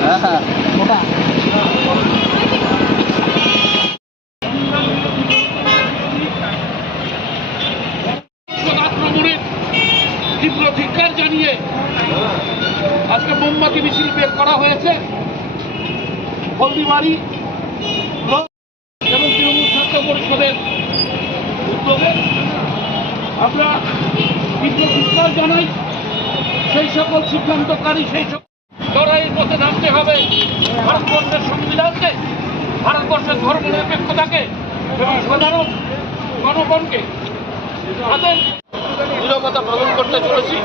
হ্যাঁ হ্যাঁ তীব্র ধিক্কার জানিয়ে আজকে মোমবাতি মিছিল বের করা হয়েছে। হলদিবাড়ি পরিষদের উদ্যোগে আমরা তীব্র ধিক্কার জানাই। সেই সকল সিদ্ধান্তকারী, সেই সকল লড়াইয়ের পথে নামতে হবে ভারতবর্ষের সংবিধানকে, ভারতবর্ষের ধর্ম নিরপেক্ষতাকে এবং সাধারণ জনগণকে তাদের নিরবতা পালন করতে চলেছি।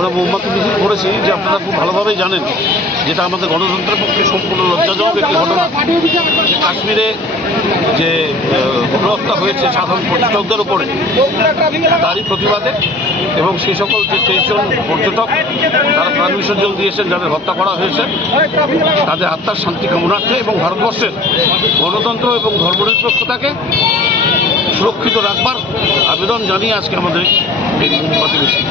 আমরা মোমবাতি মিছিল করেছি যে আপনারা খুব ভালোভাবেই জানেন যেটা আমাদের গণতন্ত্রের পক্ষে সম্পূর্ণ লজ্জাজনক একটি ঘটনা। যে কাশ্মীরে যে গণহত্যা হয়েছে সাধারণ পর্যটকদের উপরে, তারই প্রতিবাদে এবং সেই সকল যে তেইশ জন পর্যটক, তারা প্রাণ বিসর্জন দিয়েছেন যাদের হত্যা করা হয়েছে, তাদের আত্মার শান্তি কামনার্থে এবং ভারতবর্ষের গণতন্ত্র এবং ধর্মনিরপেক্ষতাকে সুরক্ষিত রাখবার আবেদন জানিয়ে আজকে আমাদের এই মোমবাতি মিছিল।